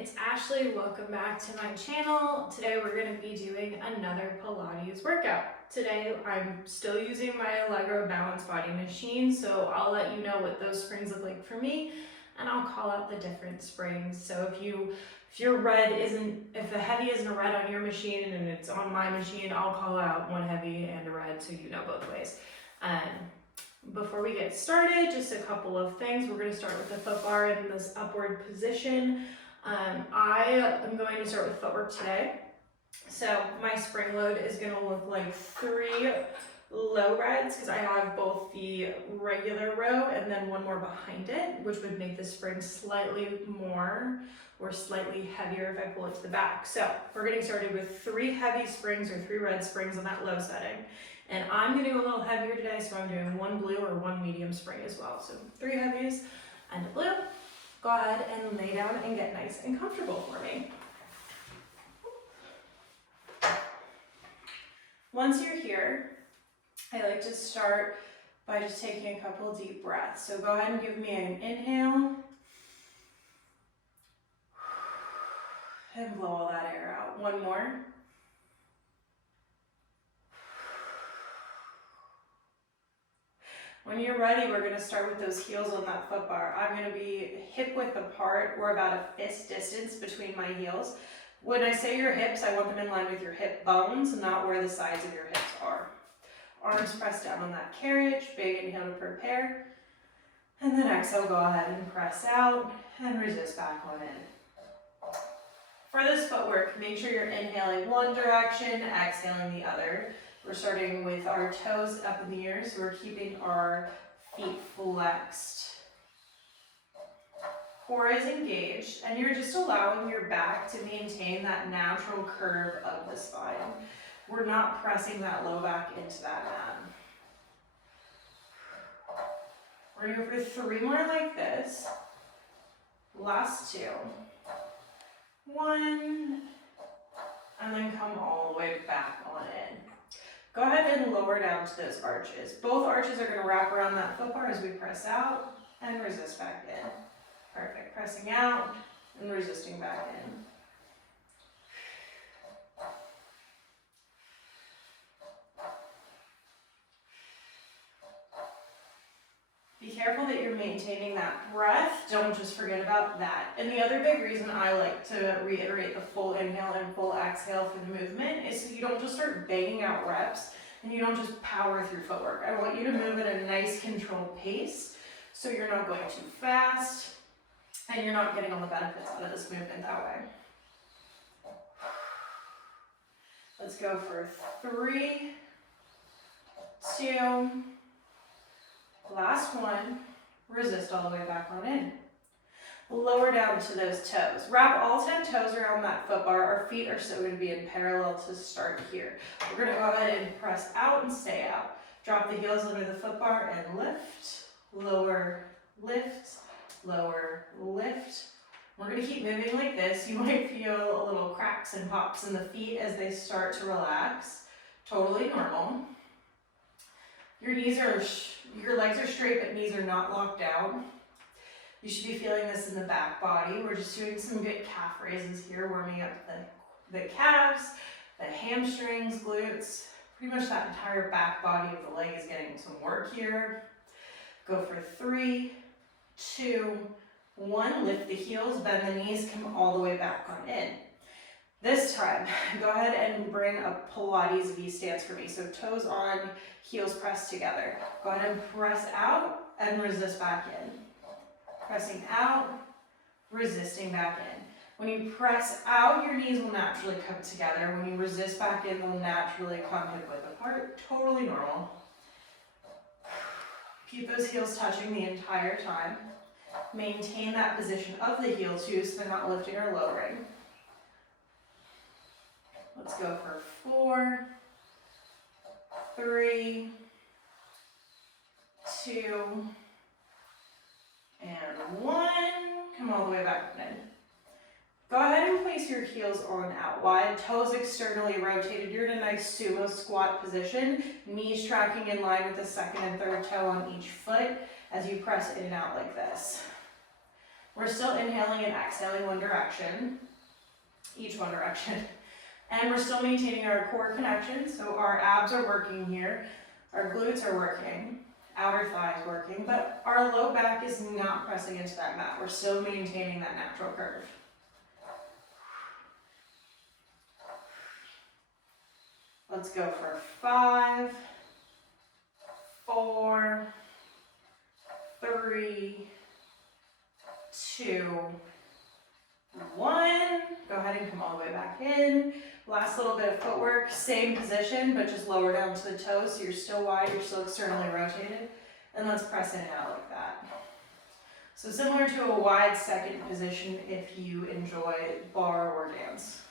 it's Ashley. Welcome back to my channel. Today we're going to be doing another Pilates workout. Today I'm still using my Allegro balance body machine, so I'll let you know what those springs look like for me, and I'll call out the different springs. So if the heavy isn't a red on your machine and it's on my machine, I'll call out one heavy and a red so you know both ways. Before we get started, just a couple of things. We're going to start with the foot bar in this upward position. I am going to start with footwork today. So my spring load is going to look like 3 low reds because I have both the regular row and then one more behind it, which would make the spring slightly more or slightly heavier if I pull it to the back. So we're getting started with 3 heavy springs or 3 red springs on that low setting. And I'm going to go a little heavier today, so I'm doing 1 blue or 1 medium spring as well. So 3 heavies and a blue. Go ahead and lay down and get nice and comfortable for me. Once you're here, I like to start by just taking a couple deep breaths. So go ahead and give me an inhale. And blow all that air out. One more. When you're ready, we're going to start with those heels on that foot bar. I'm going to be hip width apart or about a fist distance between my heels. When I say your hips, I want them in line with your hip bones, not where the sides of your hips are. Arms pressed down on that carriage. Big inhale to prepare. And then exhale, go ahead and press out and resist back on in. For this footwork, make sure you're inhaling one direction, exhaling the other. We're starting with our toes up in the air, so we're keeping our feet flexed. Core is engaged, and you're just allowing your back to maintain that natural curve of the spine. We're not pressing that low back into that mat. We're going to go for 3 more like this. Last 2. 1, and then come all the way back on in. Go ahead and lower down to those arches. Both arches are going to wrap around that foot bar as we press out and resist back in. Perfect. Pressing out and resisting back in. Be careful that you're maintaining that breath. Don't just forget about that. And the other big reason I like to reiterate the full inhale and full exhale for the movement is so you don't just start banging out reps and you don't just power through footwork. I want you to move at a nice controlled pace so you're not going too fast and you're not getting all the benefits out of this movement that way. Let's go for 3, 2, last 1, resist all the way back on in. Lower down to those toes. Wrap all 10 toes around that foot bar. Our feet are still going to be in parallel to start here. We're going to go ahead and press out and stay out. Drop the heels under the foot bar and lift, lower, lift, lower, lift. We're going to keep moving like this. You might feel a little cracks and pops in the feet as they start to relax. Totally normal. Your legs are straight, but knees are not locked down. You should be feeling this in the back body. We're just doing some good calf raises here, warming up the calves, the hamstrings, glutes. Pretty much that entire back body of the leg is getting some work here. Go for 3, 2, 1. Lift the heels, bend the knees, come all the way back on in. This time, go ahead and bring a Pilates V stance for me. So toes on, heels pressed together. Go ahead and press out and resist back in. Pressing out, resisting back in. When you press out, your knees will naturally come together. When you resist back in, they'll naturally come hip width apart. Totally normal. Keep those heels touching the entire time. Maintain that position of the heel too, so they're not lifting or lowering. Let's go for 4, 3, 2, and 1. Come all the way back in. Go ahead and place your heels on out wide, toes externally rotated. You're in a nice sumo squat position, knees tracking in line with the second and third toe on each foot as you press in and out like this. We're still inhaling and exhaling one direction, each one direction. And we're still maintaining our core connection, so our abs are working here, our glutes are working, outer thighs working, but our low back is not pressing into that mat. We're still maintaining that natural curve. Let's go for 5, 4, 3, 2, 1. Go ahead and come all the way back in. Last little bit of footwork, same position, but just lower down to the toes, so you're still wide, you're still externally rotated. And let's press in and out like that. So similar to a wide second position if you enjoy bar or dance.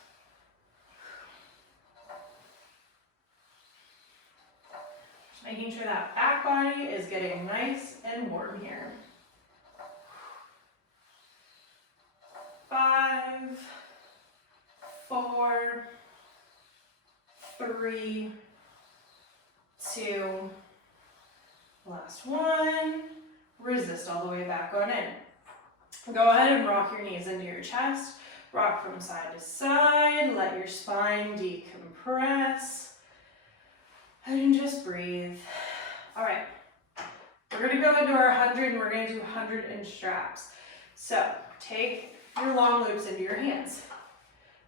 Just making sure that back body is getting nice and warm here. 5, 4, 3, 2, last one. Resist all the way back on in. Go ahead and rock your knees into your chest. Rock from side to side. Let your spine decompress. And just breathe. All right. We're going to go into our 100 and we're going to do 100 inch straps. So take your long loops into your hands.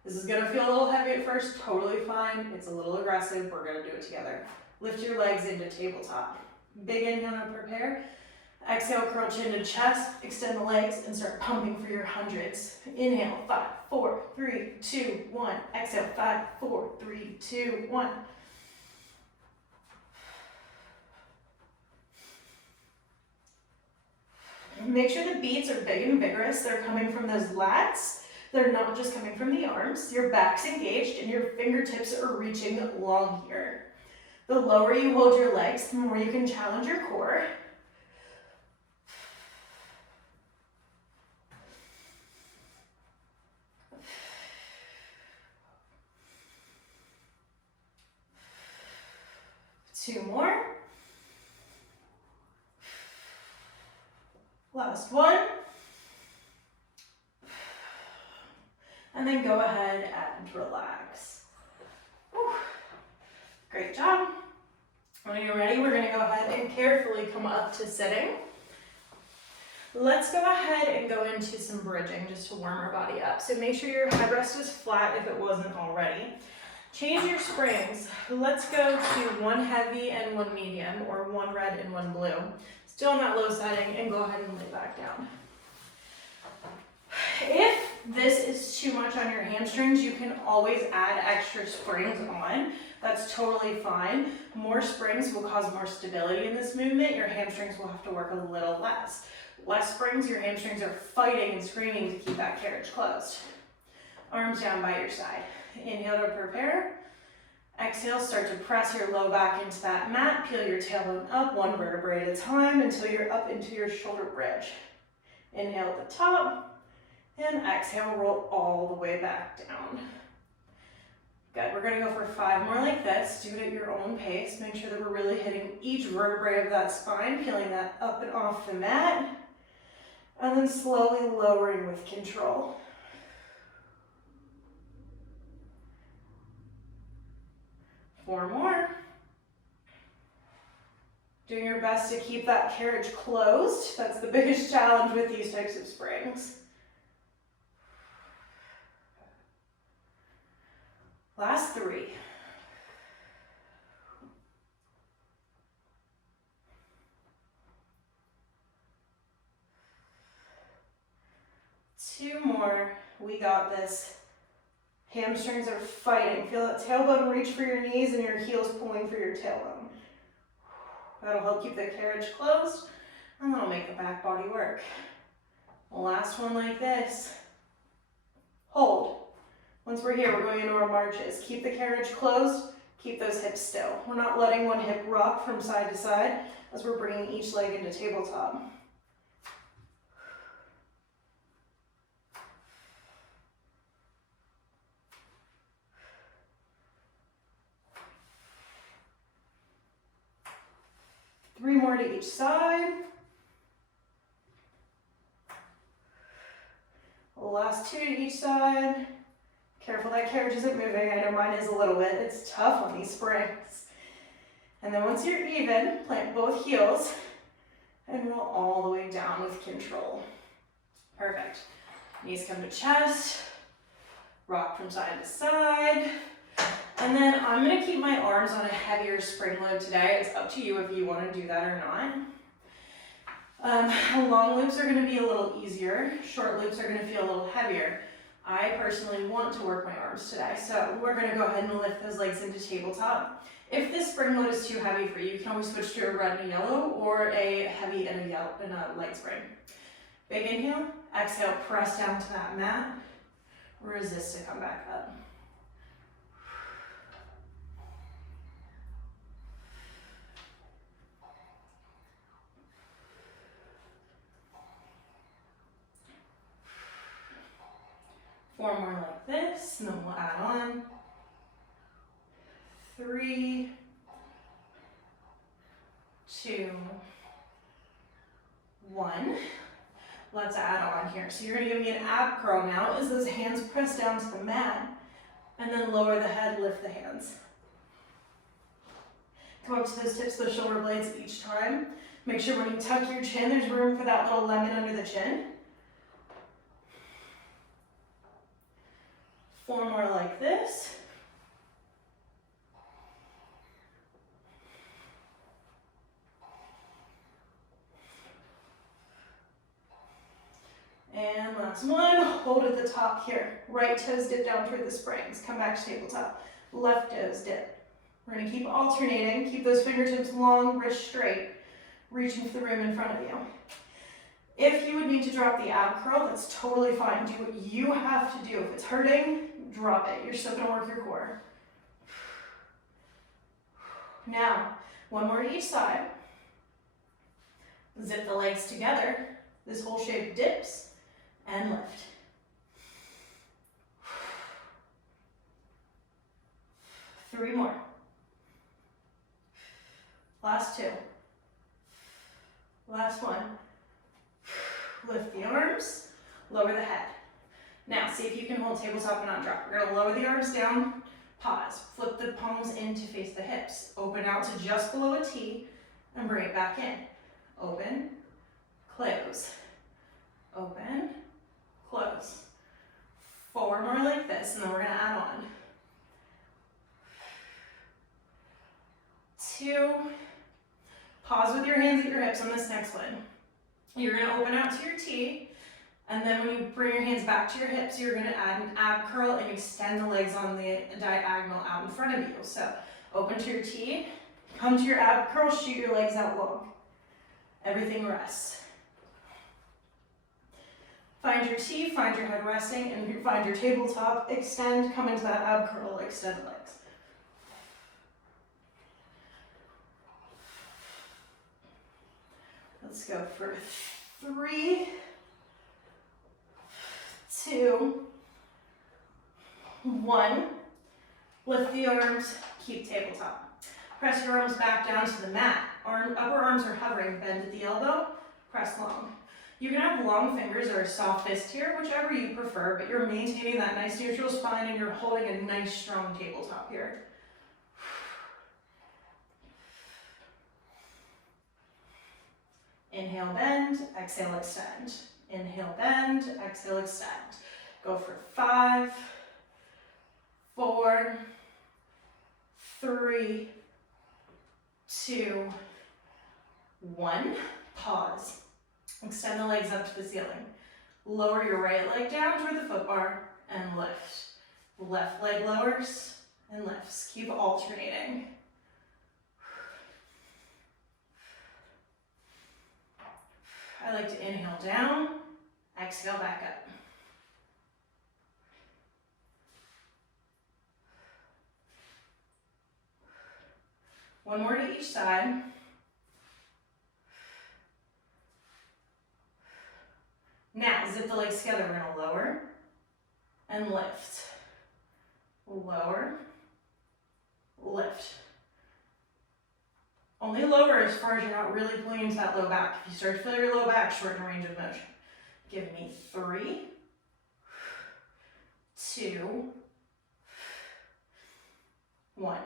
This is going to feel a little heavy at first, totally fine. It's a little aggressive. We're going to do it together. Lift your legs into tabletop. Big inhale to prepare. Exhale, curl chin to chest. Extend the legs and start pumping for your hundreds. Inhale, 5, 4, 3, 2, 1. Exhale, 5, 4, 3, 2, 1. Make sure the beats are big and vigorous. They're coming from those lats. They're not just coming from the arms. Your back's engaged and your fingertips are reaching long here. The lower you hold your legs, the more you can challenge your core. Two more. Last one. And then go ahead and relax. Whew. Great job. When you're ready, we're going to go ahead and carefully come up to sitting. Let's go ahead and go into some bridging just to warm our body up. So make sure your headrest is flat if it wasn't already. Change your springs. Let's go to one heavy and one medium, or one red and one blue. Still in that low setting, and go ahead and lay back down. If this is too much on your hamstrings, you can always add extra springs on. That's totally fine. More springs will cause more stability in this movement. Your hamstrings will have to work a little less. Less springs, your hamstrings are fighting and screaming to keep that carriage closed. Arms down by your side. Inhale to prepare. Exhale, start to press your low back into that mat. Peel your tailbone up one vertebrae at a time until you're up into your shoulder bridge. Inhale at the top, and exhale, roll all the way back down. Good, we're gonna go for 5 more like this. Do it at your own pace. Make sure that we're really hitting each vertebrae of that spine, peeling that up and off the mat, and then slowly lowering with control. Four more. Doing your best to keep that carriage closed. That's the biggest challenge with these types of springs. Last 3. Two more. We got this. Hamstrings are fighting. Feel that tailbone reach for your knees and your heels pulling for your tailbone. That'll help keep the carriage closed, and that'll make the back body work. Last one like this. Hold. Once we're here, we're going into our marches. Keep the carriage closed, keep those hips still. We're not letting one hip rock from side to side as we're bringing each leg into tabletop. Three more to each side. Last 2 to each side. Careful that carriage isn't moving. I know mine is a little bit. It's tough on these springs. And then once you're even, plant both heels and roll all the way down with control. Perfect. Knees come to chest. Rock from side to side. And then I'm going to keep my arms on a heavier spring load today. It's up to you if you want to do that or not. Long loops are going to be a little easier. Short loops are going to feel a little heavier. I personally want to work my arms today, so we're going to go ahead and lift those legs into tabletop. If this spring load is too heavy for you, you can always switch to a red and a yellow or a heavy and a light spring. Big inhale, exhale, press down to that mat. Resist to come back up. Four more like this, and then we'll add on. 3, 2, 1. Let's add on here. So you're going to give me an ab curl now as those hands press down to the mat, and then lower the head, lift the hands. Come up to those tips of the shoulder blades each time. Make sure when you tuck your chin, there's room for that little lemon under the chin. 4 more like this. And last one, hold at the top here. Right toes dip down toward the springs. Come back to tabletop. Left toes dip. We're going to keep alternating. Keep those fingertips long, wrists straight. Reaching for the room in front of you. If you would need to drop the ab curl, that's totally fine. Do what you have to do. If it's hurting, drop it. You're still going to work your core. Now, one more to each side. Zip the legs together. This whole shape dips and lift. Three more. Last 2. Last one. Lift the arms, lower the head. Now, see if you can hold tabletop and not drop. We're going to lower the arms down, pause, flip the palms in to face the hips. Open out to just below a T and bring it back in. Open, close, open, close. 4 more like this, and then we're going to add on. 2. Pause with your hands at your hips on this next one. You're going to open out to your T, and then when you bring your hands back to your hips, you're going to add an ab curl and extend the legs on the diagonal out in front of you. So open to your T, come to your ab curl, shoot your legs out long. Everything rests. Find your T, find your head resting, and find your tabletop, extend, come into that ab curl, extend the legs. Let's go for 3, 2, 1. Lift the arms, keep tabletop. Press your arms back down to the mat. Upper arms are hovering, bend at the elbow, press long. You can have long fingers or a soft fist here, whichever you prefer, but you're maintaining that nice neutral spine and you're holding a nice strong tabletop here. Inhale, bend, exhale, extend. Inhale, bend, exhale, extend. Go for 5, 4, 3, 2, 1. Pause. Extend the legs up to the ceiling. Lower your right leg down toward the foot bar and lift. Left leg lowers and lifts. Keep alternating. I like to inhale down, exhale back up. One more to each side. Now, zip the legs together. We're going to lower and lift. Lower, lift. Only lower as far as you're not really pulling into that low back. If you start to feel your low back, shorten range of motion. Give me 3, 2, 1.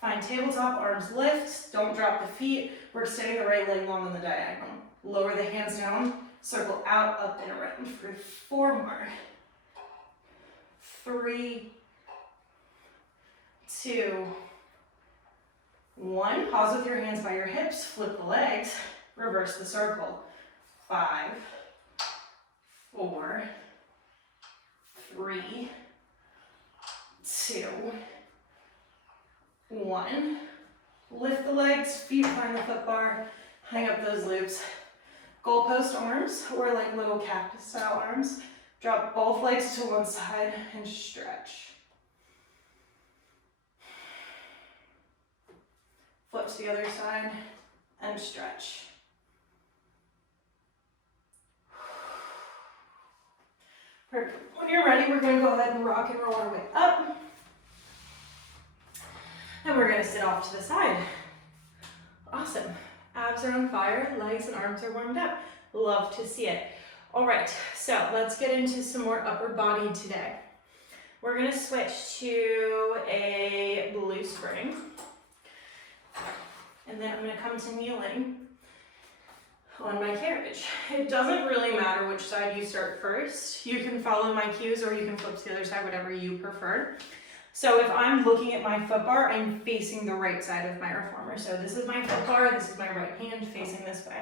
Find tabletop, arms lift, don't drop the feet. We're extending the right leg long on the diagonal. Lower the hands down, circle out, up, and around for 4 more. 3, 2, 1. Pause with your hands by your hips, flip the legs, reverse the circle. 5, 4, 3, 2, 1. Lift the legs, feet find the foot bar, hang up those loops. Goalpost arms, or like little cactus style arms. Drop both legs to one side and stretch. Flip to the other side and stretch. Perfect. When you're ready, we're going to go ahead and rock and roll our way up. And we're going to sit off to the side. Awesome. Abs are on fire, legs and arms are warmed up. Love to see it. All right, so let's get into some more upper body today. We're going to switch to a blue spring. And then I'm going to come to kneeling on my carriage. It doesn't really matter which side you start first. You can follow my cues or you can flip to the other side, whatever you prefer. So if I'm looking at my foot bar, I'm facing the right side of my reformer. So this is my foot bar, this is my right hand facing this way.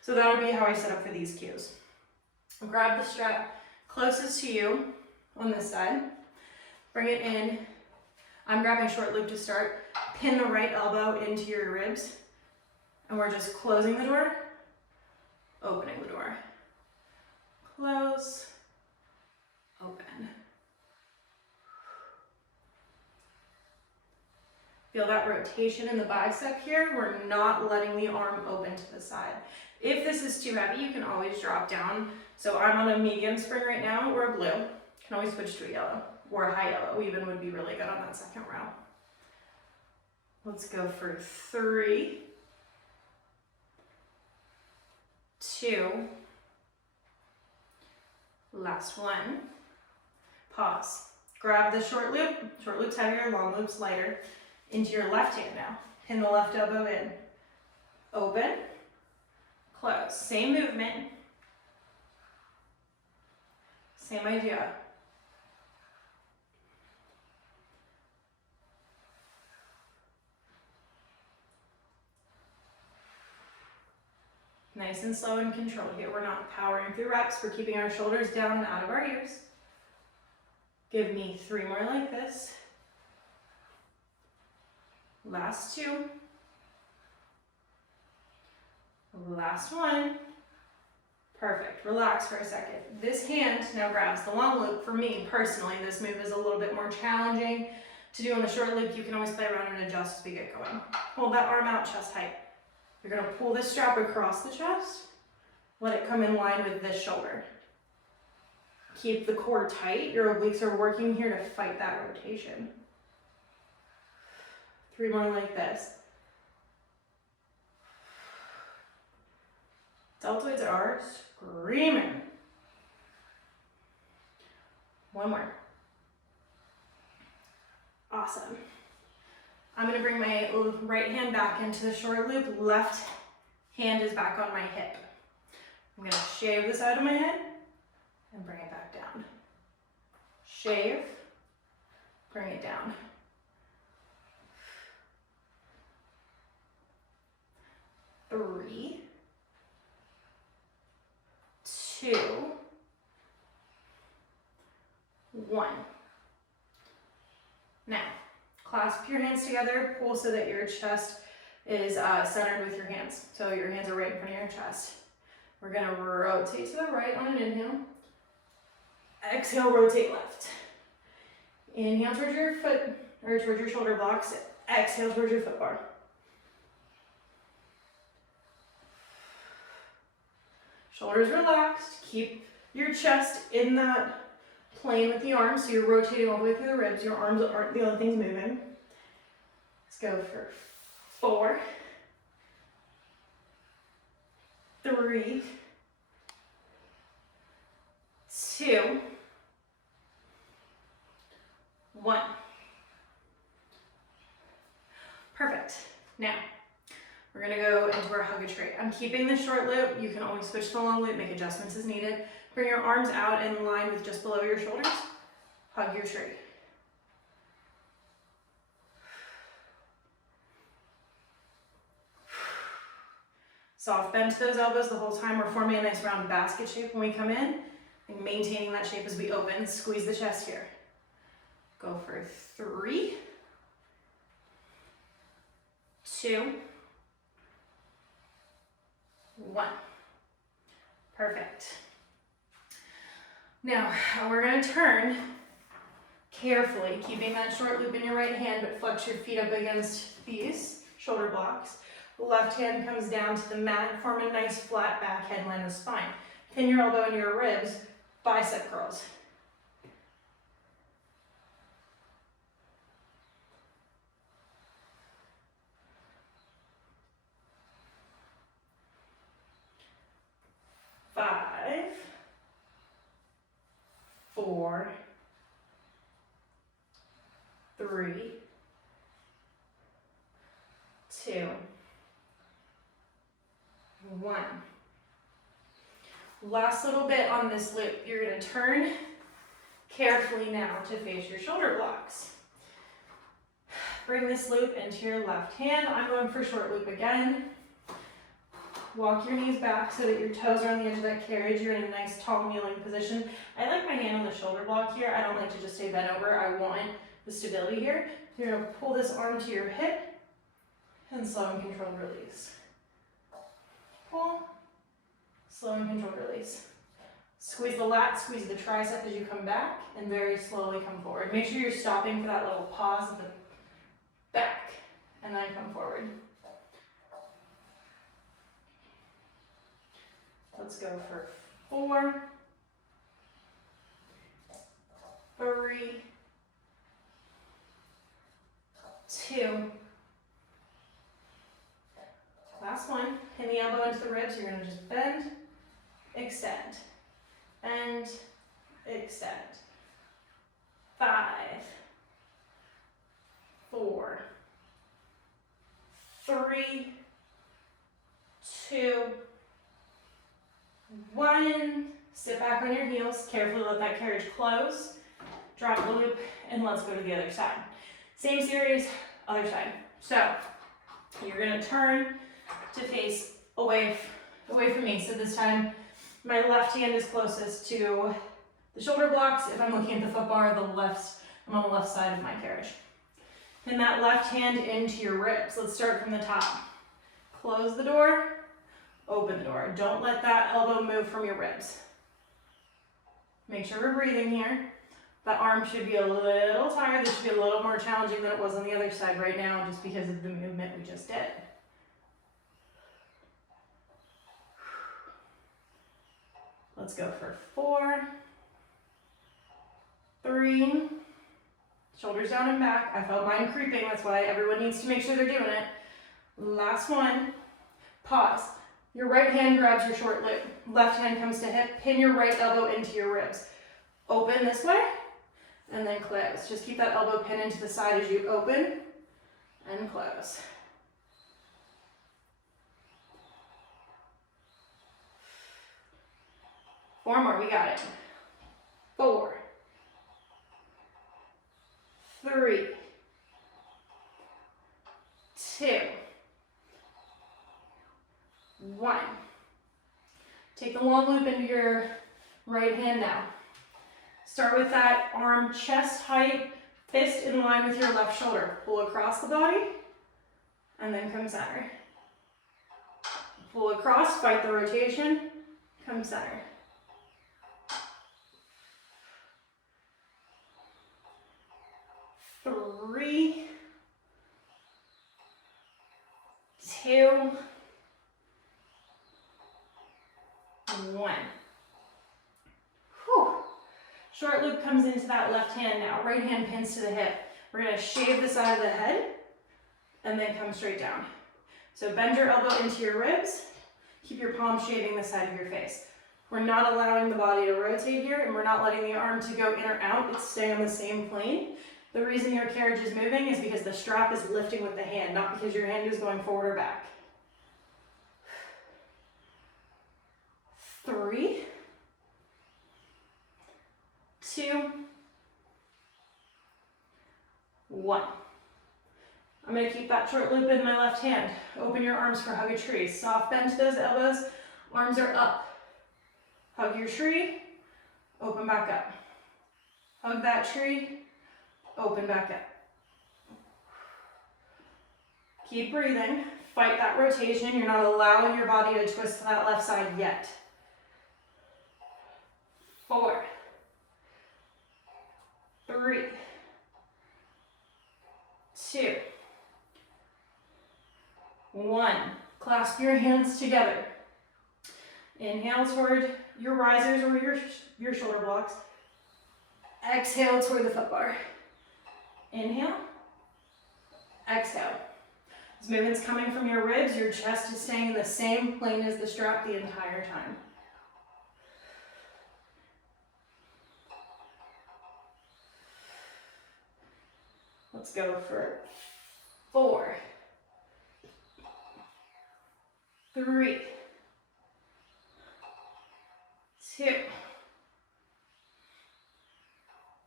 So that would be how I set up for these cues. Grab the strap closest to you on this side. Bring it in. I'm grabbing short loop to start. Pin the right elbow into your ribs. And we're just closing the door, opening the door. Close, open. Feel that rotation in the bicep here. We're not letting the arm open to the side. If this is too heavy, you can always drop down. So I'm on a medium spring right now, or a blue. You can always switch to a yellow, or a high yellow even would be really good on that second row. Let's go for 3, 2, last one. Pause. Grab the short loop. Short loop's heavier, long loop's lighter. Into your left hand now. Pin the left elbow in. Open, close. Same movement. Same idea. Nice and slow and controlled here. We're not powering through reps. We're keeping our shoulders down and out of our ears. Give me 3 more like this. Last 2. Last 1. Perfect. Relax for a second. This hand now grabs the long loop. For me, personally, this move is a little bit more challenging to do on the short loop. You can always play around and adjust as we get going. Hold that arm out, chest height. You're going to pull this strap across the chest. Let it come in line with this shoulder. Keep the core tight. Your obliques are working here to fight that rotation. 3 more like this. Deltoids are screaming. 1 more. Awesome. I'm going to bring my right hand back into the short loop. Left hand is back on my hip. I'm going to shave the side of my head and bring it back down. Shave, bring it down. Three, 2, 1. Now, clasp your hands together, pull so that your chest is centered with your hands. So your hands are right in front of your chest. We're going to rotate to the right on an inhale. Exhale, rotate left. Inhale towards your foot, or towards your shoulder blocks. Exhale towards your foot bar. Shoulders relaxed. Keep your chest in that plane with the arms, so you're rotating all the way through the ribs. Your arms aren't the only things moving. Let's go for 4, 3, 2, Now, we're gonna go into our hug a tree. I'm keeping the short loop. You can always switch to the long loop, make adjustments as needed. Bring your arms out in line with just below your shoulders. Hug your tree. Soft bend to those elbows the whole time. We're forming a nice round basket shape when we come in, and maintaining that shape as we open. Squeeze the chest here. Go for 3, 2, 1. Perfect. Now, we're going to turn carefully, keeping that short loop in your right hand, but flex your feet up against these shoulder blocks. Left hand comes down to the mat, form a nice flat back headline of spine. Pin your elbow into your ribs, bicep curls. Five, 4, 3, 2, 1. Last little bit on this loop. You're going to turn carefully now to face your shoulder blocks. Bring this loop into your left hand. I'm going for short loop again. Walk your knees back so that your toes are on the edge of that carriage. You're in a nice tall kneeling position. I like my hand on the shoulder block here. I don't like to just stay bent over. I want the stability here. So you're going to pull this arm to your hip and slow and controlled release. Pull, slow and controlled release. Squeeze the lat, squeeze the tricep as you come back, and very slowly come forward. Make sure you're stopping for that little pause at the back, and then come forward. Let's go for 4, 3, 2. Last one. Pin the elbow into the ribs. You're going to just bend, extend, and extend. 5, 4, 3, 2, 1. Sit back on your heels. Carefully let that carriage close. Drop the loop, and let's go to the other side. Same series, other side. So you're going to turn to face away from me. So this time, my left hand is closest to the shoulder blocks. If I'm looking at the foot bar, I'm on the left side of my carriage. Pin that left hand into your ribs. Let's start from the top. Close the door. Open the door. Don't let that elbow move from your ribs. Make sure we're breathing here. That arm should be a little tired. This should be a little more challenging than it was on the other side right now, just because of the movement we just did. Let's go for 4, 3, shoulders down and back. I felt mine creeping. That's why everyone needs to make sure they're doing it. Last one. Pause. Your right hand grabs your short loop. Left hand comes to hip. Pin your right elbow into your ribs. Open this way, and then close. Just keep that elbow pinned into the side as you open and close. Four more, we got it. 4, 3, 2, 1. Take the long loop into your right hand now. Start with that arm chest height, fist in line with your left shoulder. Pull across the body, and then come center. Pull across, fight the rotation, come center. 3, 2, 1. Whew. Short loop comes into that left hand now. Right hand pins to the hip. We're going to shave the side of the head and then come straight down. So bend your elbow into your ribs. Keep your palm shaving the side of your face. We're not allowing the body to rotate here, and we're not letting the arm to go in or out. It's staying on the same plane. The reason your carriage is moving is because the strap is lifting with the hand, not because your hand is going forward or back. 3, 2, 1. I'm going to keep that short loop in my left hand. Open your arms for hug a tree. Soft bend to those elbows. Arms are up. Hug your tree. Open back up. Hug that tree. Open back up. Keep breathing. Fight that rotation. You're not allowing your body to twist to that left side yet. 4, 3, 2, 1. Clasp your hands together. Inhale toward your risers or your shoulder blocks. Exhale toward the foot bar. Inhale. Exhale. This movement's coming from your ribs. Your chest is staying in the same plane as the strap the entire time. Let's go for 4, 3, 2,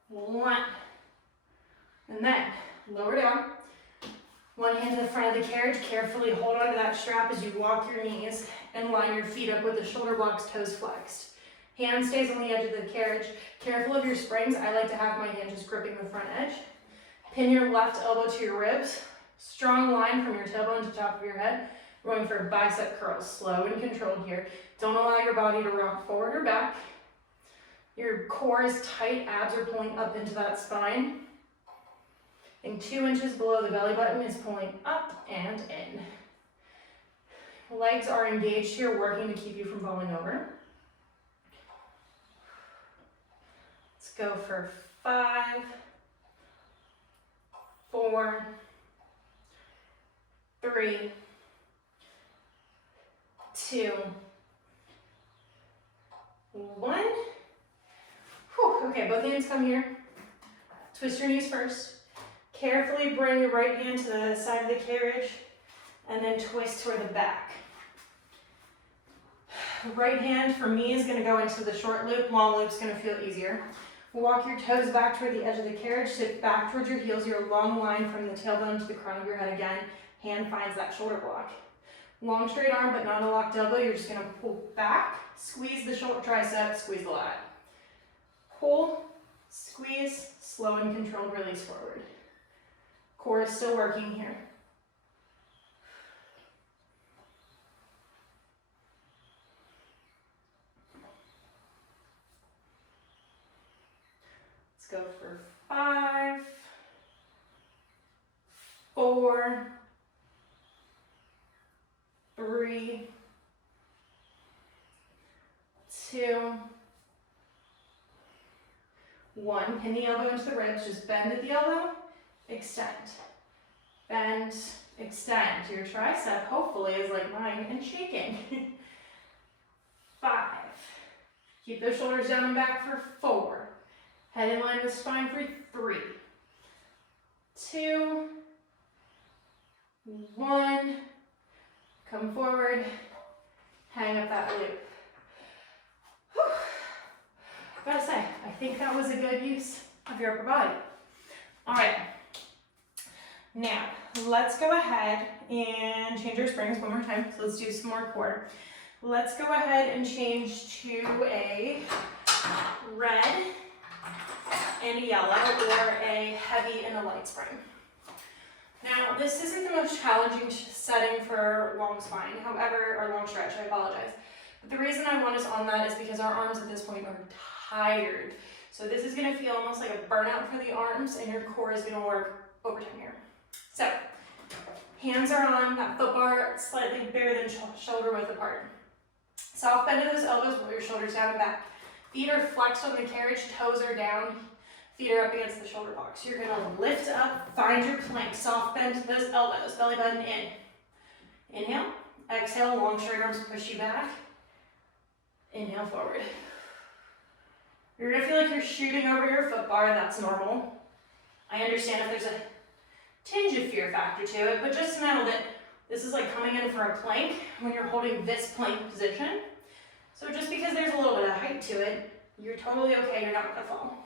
1. And then lower down. One hand to the front of the carriage. Carefully hold onto that strap as you walk your knees and line your feet up with the shoulder blocks, toes flexed. Hand stays on the edge of the carriage. Careful of your springs. I like to have my hand just gripping the front edge. Pin your left elbow to your ribs. Strong line from your tailbone to the top of your head. We're going for bicep curls. Slow and controlled here. Don't allow your body to rock forward or back. Your core is tight. Abs are pulling up into that spine. And 2 inches below the belly button is pulling up and in. Legs are engaged here, working to keep you from falling over. Let's go for 5, 4, 3, 2, 1. Whew. Okay, both hands come here. Twist your knees first. Carefully bring your right hand to the side of the carriage and then twist toward the back. Right hand for me is going to go into the short loop. Long loop's going to feel easier. Walk your toes back toward the edge of the carriage. Sit back towards your heels. Your long line from the tailbone to the crown of your head again. Hand finds that shoulder block. Long straight arm but not a locked elbow. You're just going to pull back. Squeeze the shoulder tricep. Squeeze the lat. Pull. Squeeze. Slow and controlled release forward. Core is still working here. Let's go for 5, 4, 3, 2, 1. Pin the elbow into the ribs. Just bend at the elbow. Extend. Bend, extend. Your tricep hopefully is like mine and shaking. 5. Keep those shoulders down and back for 4. Head in line with spine for 3. 2, 1. Come forward. Hang up that loop. Whew. Gotta say, I think that was a good use of your upper body. All right. Now, let's go ahead and change our springs one more time. So let's do some more core. Let's go ahead and change to a red and a yellow, or a heavy and a light spring. Now, this isn't the most challenging setting for long spine, however, or long stretch, I apologize. But the reason I want us on that is because our arms at this point are tired. So this is gonna feel almost like a burnout for the arms, and your core is gonna work overtime here. So, hands are on that foot bar, slightly bigger than shoulder width apart. Soft bend of those elbows, roll your shoulders down and back. Feet are flexed on the carriage, toes are down, feet are up against the shoulder blocks. You're gonna lift up, find your plank, soft bend to those elbows, belly button in. Inhale, exhale, long straight arms push you back. Inhale forward. You're gonna feel like you're shooting over your foot bar, that's normal. I understand if there's a tinge of fear factor to it, but just know that this is like coming in for a plank when you're holding this plank position. So just because there's a little bit of height to it, you're totally okay, you're not gonna fall.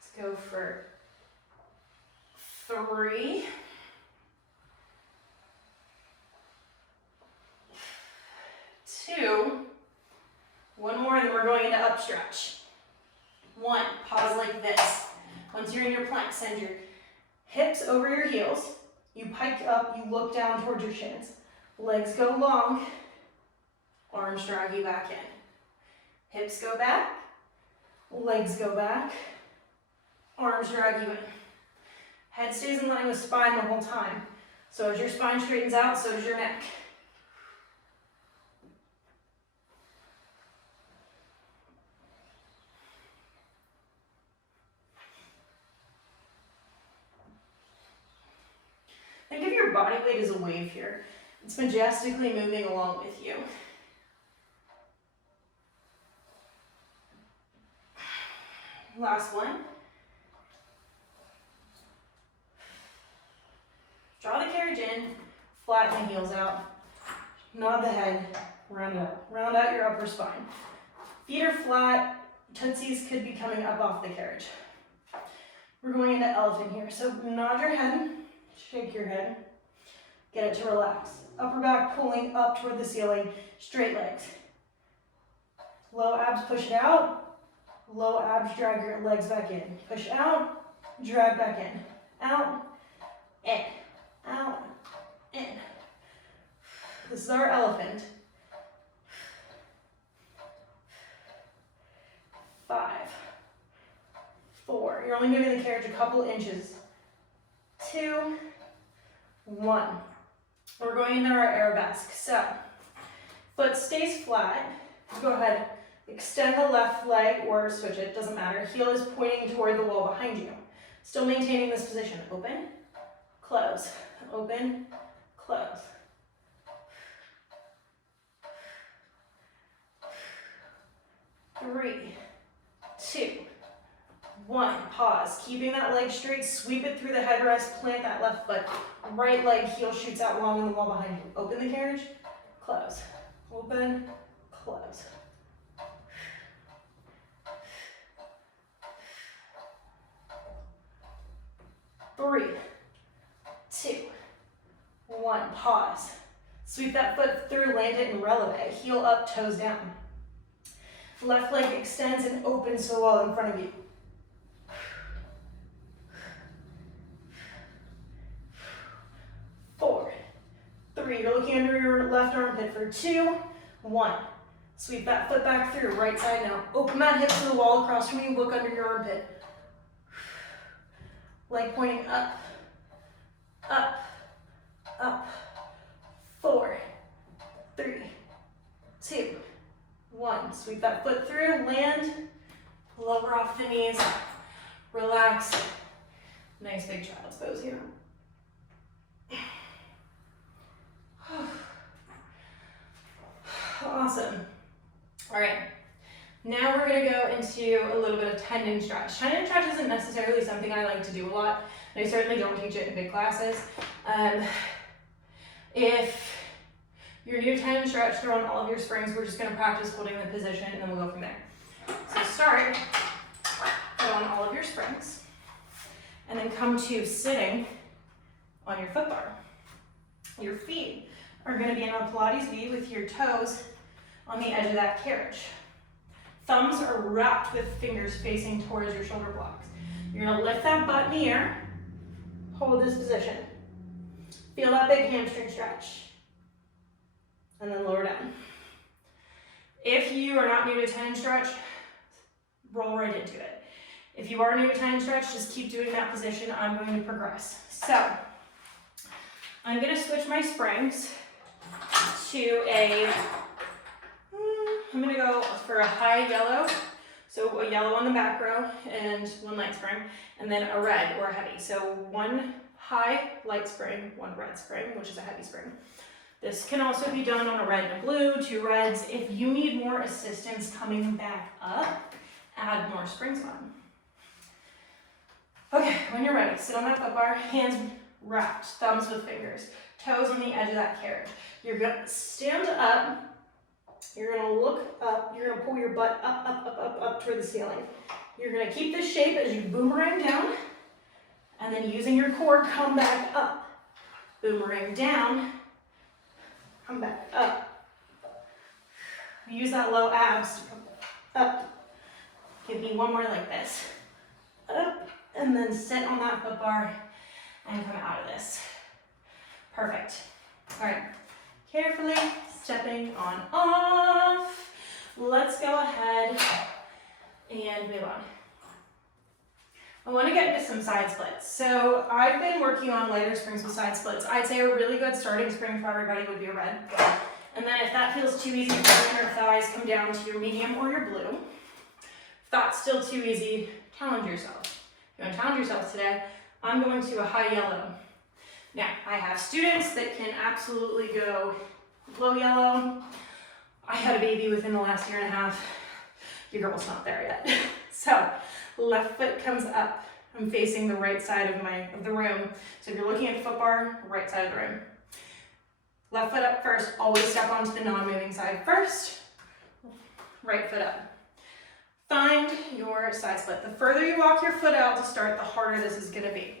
Let's go for 3. 2. 1 more, and then we're going into up stretch. 1, pause like this. Once you're in your plank, send your hips over your heels. You pike up, you look down towards your shins. Legs go long, arms drag you back in. Hips go back, legs go back, arms drag you in. Head stays in line with spine the whole time. So as your spine straightens out, so does your neck. Think of your body weight as a wave here. It's majestically moving along with you. Last one. Draw the carriage in, flatten the heels out, nod the head, round it up. Round out your upper spine. Feet are flat, tootsies could be coming up off the carriage. We're going into elephant here, so nod your head, shake your head, get it to relax. Upper back pulling up toward the ceiling, straight legs. Low abs push it out, low abs drag your legs back in. Push out, drag back in. Out, in, out, in. This is our elephant. 5, 4. You're only moving the carriage a couple inches. 2, 1. We're going into our arabesque. So, foot stays flat. Go ahead, extend the left leg or switch it, doesn't matter. Heel is pointing toward the wall behind you. Still maintaining this position. Open, close, open, close. Three, 2, 1. Pause. Keeping that leg straight, sweep it through the headrest, plant that left foot. Right leg, heel shoots out long in the wall behind you. Open the carriage, close. Open, close. Three, 2, 1. Pause. Sweep that foot through, land it in releve. Heel up, toes down. Left leg extends and opens to the wall in front of you. 4, 3. You're looking under your left armpit for 2, 1. Sweep that foot back through, right side now. Open that hip to the wall across from you, look under your armpit. Leg pointing up, up, up. 4, 3, 2, 1. Sweep that foot through, land, lower off the knees, relax. Nice big child's pose here. Awesome. All right, now we're gonna go into a little bit of tendon stretch. Tendon stretch isn't necessarily something I like to do a lot, and I certainly don't teach it in big classes. If you're new to tendon stretch, throw on all of your springs. We're just gonna practice holding the position, and then we'll go from there. So start, throw on all of your springs, and then come to sitting on your foot bar. Your feet are gonna be in a Pilates V with your toes on the edge of that carriage. Thumbs are wrapped with fingers facing towards your shoulder blocks. You're gonna lift that butt in the air, hold this position. Feel that big hamstring stretch. And then lower down. If you are not new to tendon stretch, roll right into it. If you are new to tendon stretch, just keep doing that position. I'm going to progress. So, I'm gonna switch my springs to I'm gonna go for a high yellow, so a yellow on the back row and 1 light spring, and then a red or a heavy. So 1 high light spring, 1 red spring, which is a heavy spring. This can also be done on a red and a blue, 2 reds. If you need more assistance coming back up, add more springs on. Okay, when you're ready, sit on that foot bar, hands wrapped, thumbs with fingers, toes on the edge of that carriage. You're gonna stand up, you're gonna look up, you're gonna pull your butt up, up, up, up, up toward the ceiling. You're gonna keep this shape as you boomerang down, and then using your core, come back up. Boomerang down, come back up. Use that low abs to come up. Give me one more like this. Up, and then sit on that foot bar and come out of this. Perfect. All right, carefully stepping on off. Let's go ahead and move on. I want to get into some side splits. So I've been working on lighter springs with side splits. I'd say a really good starting spring for everybody would be a red. And then if that feels too easy for your thighs, come down to your medium or your blue. If that's still too easy, challenge yourself. If you want to challenge yourself today, I'm going to a high yellow. Now, I have students that can absolutely go low yellow. I had a baby within the last 1.5 years. Your girl's not there yet. So, left foot comes up. I'm facing the right side of the room. So if you're looking at the foot bar, right side of the room. Left foot up first, always step onto the non-moving side first. Right foot up. Find your side split. The further you walk your foot out to start, the harder this is gonna be.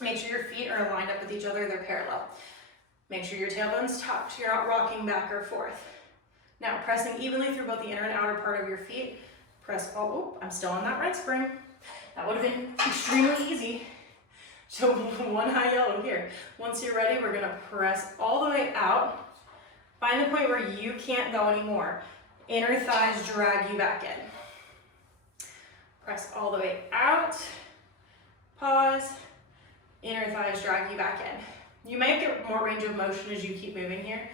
Make sure your feet are lined up with each other, they're parallel. Make sure your tailbone's tucked, you're not rocking back or forth. Now, pressing evenly through both the inner and outer part of your feet. Press all, I'm still on that red spring. That would have been extremely easy. So one high yellow here. Once you're ready, we're gonna press all the way out. Find the point where you can't go anymore. Inner thighs drag you back in. Press all the way out. Pause. Inner thighs drag you back in. You might get more range of motion as you keep moving here,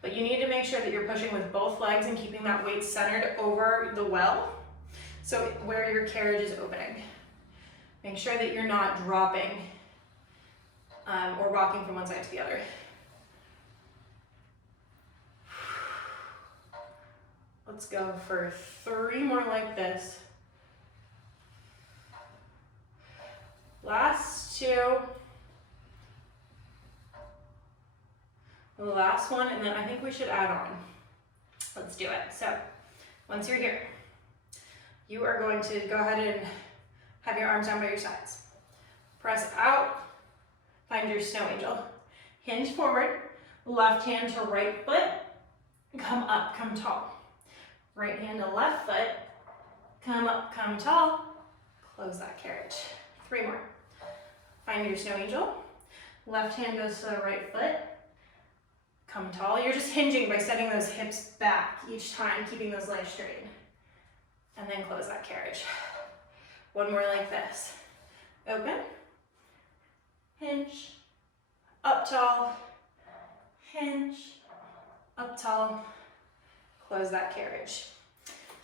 but you need to make sure that you're pushing with both legs and keeping that weight centered over the well. So where your carriage is opening. Make sure that you're not dropping or rocking from one side to the other. Let's go for 3 more like this. Last 2. The last one, and then I think we should add on. Let's do it. So once you're here, you are going to go ahead and have your arms down by your sides. Press out, find your snow angel. Hinge forward, left hand to right foot, come up, come tall. Right hand to left foot, come up, come tall, close that carriage. 3 more. Find your snow angel. Left hand goes to the right foot, come tall. You're just hinging by setting those hips back each time, keeping those legs straight. And then close that carriage. 1 more like this. Open, hinge, up tall, hinge, up tall, close that carriage.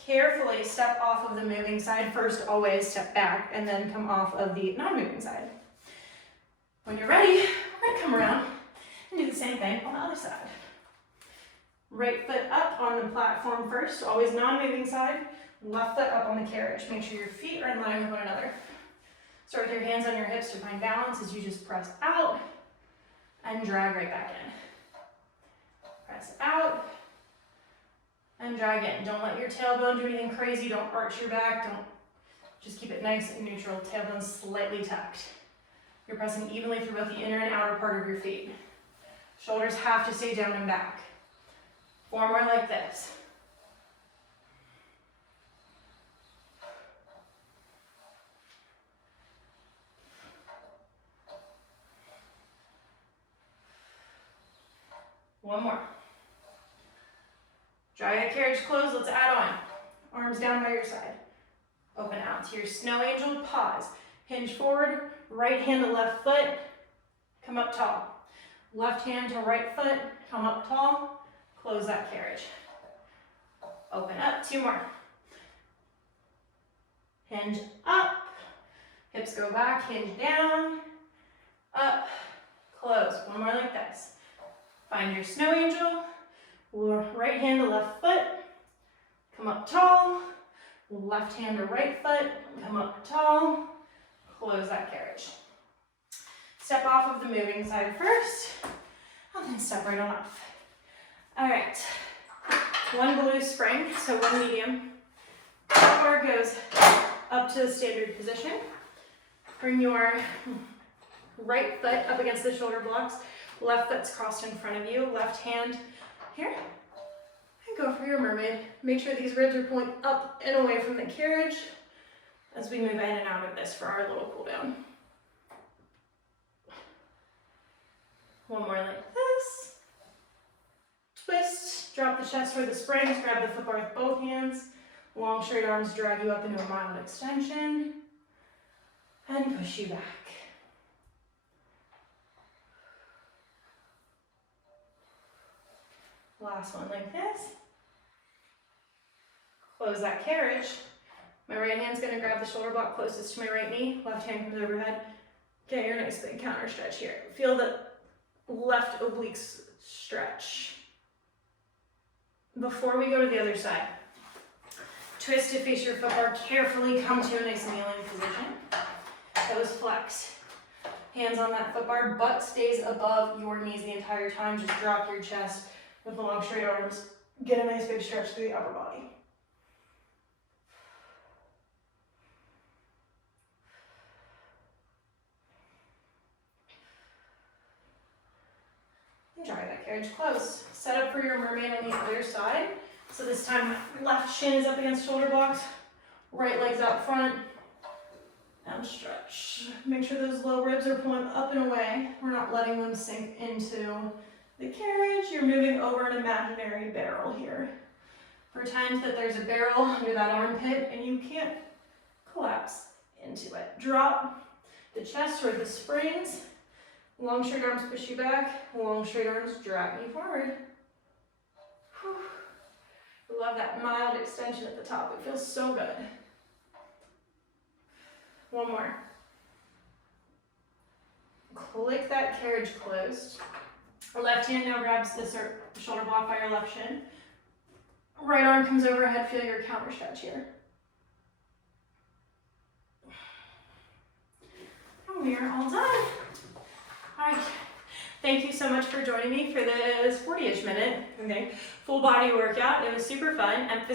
Carefully step off of the moving side. First, always step back and then come off of the non-moving side. When you're ready, we're gonna come around and do the same thing on the other side. Right foot up on the platform first, always non-moving side. Left foot up on the carriage. Make sure your feet are in line with one another. Start with your hands on your hips to find balance as you just press out and drag right back in. Press out and drag in. Don't let your tailbone do anything crazy. Don't arch your back. Don't, just keep it nice and neutral. Tailbone slightly tucked. You're pressing evenly through both the inner and outer part of your feet. Shoulders have to stay down and back. 4 more like this. One more. Draw that carriage close, let's add on. Arms down by your side. Open out to your snow angel, pause. Hinge forward, right hand to left foot, come up tall. Left hand to right foot, come up tall, close that carriage. Open up, 2 more. Hinge up, hips go back, hinge down, up, close. 1 more like this. Find your snow angel, right hand to left foot, come up tall, left hand to right foot, come up tall, close that carriage. Step off of the moving side first, and then step right on off. All right, one blue spring, so one medium. Footwork goes up to the standard position. Bring your right foot up against the shoulder blocks, left foot's crossed in front of you, left hand here, and go for your mermaid. Make sure these ribs are pulling up and away from the carriage as we move in and out of this for our little cool down. One more like this. Twist, drop the chest toward the springs, grab the foot bar with both hands. Long straight arms drag you up into a mild extension and push you back. Last one like this. Close that carriage. My right hand's gonna grab the shoulder block closest to my right knee. Left hand comes overhead. Get your nice big counter stretch here. Feel the left obliques stretch. Before we go to the other side, twist to face your foot bar. Carefully come to a nice kneeling position. Toes flexed. Hands on that foot bar. Butt stays above your knees the entire time. Just drop your chest with long straight arms. Get a nice big stretch through the upper body. Enjoy that carriage close. Set up for your mermaid on the other side. So this time, left shin is up against shoulder blocks, right leg's out front, and stretch. Make sure those low ribs are pulling up and away. We're not letting them sink into the carriage. You're moving over an imaginary barrel here. Pretend that there's a barrel under that armpit and you can't collapse into it. Drop the chest toward the springs. Long straight arms push you back. Long straight arms drag you forward. Whew. I love that mild extension at the top. It feels so good. One more. Click that carriage closed. Left hand now grabs the shoulder block by your left shin. Right arm comes overhead. Feel your counter stretch here. And we are all done. All right. Thank you so much for joining me for this 40-ish minute full body workout. It was super fun. Emphasis